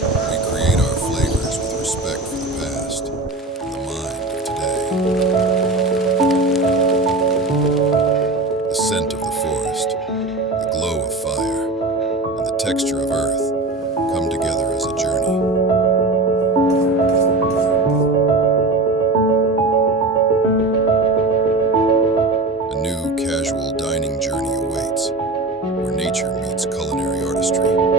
We create our flavors with respect for the past and the mind of today. The scent of the forest, the glow of fire, and the texture of earth come together as a journey. A new casual dining journey awaits, where nature meets culinary artistry.